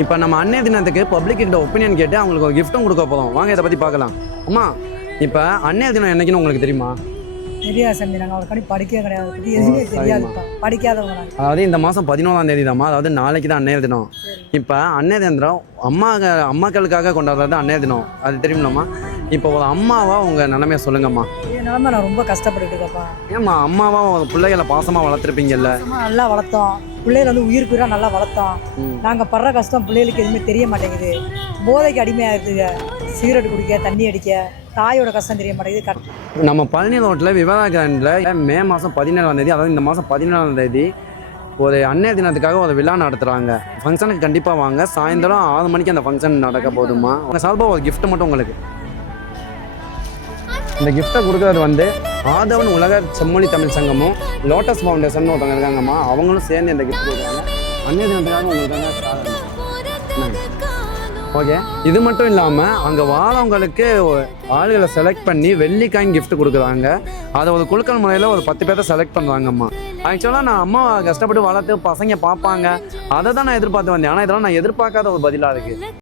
இப்போ நம்ம அன்னைய தினத்துக்கு பப்ளிக் கிட்ட ஒப்பீனியன் கேட்டு அவங்களுக்கு ஒரு கிஃப்ட்டும் கொடுக்க போதும். வாங்க இதை பற்றி பார்க்கலாம். அம்மா, இப்போ அன்னைய தினம் என்னைக்குன்னு உங்களுக்கு தெரியுமா? தெரியாது சாமி, நாங்கள் அவளுக்காண்டி படிக்கவே கிடையாது, பற்றி எதுவுமே தெரியாதுப்பா, படிக்காதவங்க நாங்கள். அதாவது இந்த மாதம் 14ஆம் தேதி தாம்மா, அதாவது நாளைக்கு தான் அன்னைய தினம். இப்போ அன்னைய தினம் அம்மாக்களுக்காக கொண்டாடுறது அன்னைய தினம், அது தெரியுமில்லம்மா? இப்போ ஒரு அம்மாவா உங்கள் நிலைமையை சொல்லுங்கம்மா. என் நிலமை நான் ரொம்ப கஷ்டப்பட்டுட்டு இருக்கேன்ப்பா. ஏம்மா, அம்மாவா உங்கள் பிள்ளைகளை பாசமாக வளர்த்துருப்பீங்கல்ல? நல்லா வளர்த்தோம், பிள்ளைகளை வந்து உயிருக்கு நல்லா வளர்த்தோம். நாங்கள் படுற கஷ்டம் பிள்ளைகளுக்கு எதுவுமே தெரிய மாட்டேங்குது. போதைக்கு அடிமையாக இருக்குங்க, சிகரெட் குடிக்க, தண்ணி அடிக்க, தாயோட கஷ்டம் தெரிய மாட்டேங்குது. நம்ம பழனி ரோட்டில் விவேகானந்தில் மே மாதம் 17ஆம் தேதி, அதாவது இந்த மாதம் 17ஆம் தேதி ஒரு அன்னைய தினத்துக்காக ஒரு விழா நடத்துகிறாங்க. ஃபங்க்ஷனுக்கு கண்டிப்பாக வாங்க. சாயந்தரம் 6 மணிக்கு அந்த ஃபங்க்ஷன் நடக்க போதுமா. உங்கள் சார்பாக ஒரு கிஃப்ட் மட்டும் உங்களுக்கு. இந்த கிஃப்ட்டை கொடுக்குறது வந்து ஆதவன் உலக செம்மொழி தமிழ் சங்கமும் லோட்டஸ் ஃபவுண்டேஷன் ஒருத்தவங்க இருக்காங்கம்மா, அவங்களும் சேர்ந்து இந்த கிஃப்ட் கொடுக்குறாங்க. அன்னைய தினத்துக்காக உங்களுக்கு ஓகே. இது மட்டும் இல்லாமல் அங்கே வாழவங்களுக்கு ஆளுகளை செலக்ட் பண்ணி வெள்ளிக்காயின் கிஃப்ட் கொடுக்குறாங்க. அதை ஒரு குலுக்கல் முறையில் ஒரு 10 பேர்த்த செலக்ட் பண்ணுறாங்கம்மா. ஆக்சுவலாக நான் அம்மா கஷ்டப்பட்டு வளர்த்து பசங்க பார்ப்பாங்க, அதை தான் நான் எதிர்பார்த்து வந்தேன். ஆனால் இதெல்லாம் நான் எதிர்பார்க்காத ஒரு பதிலாக இருக்குது.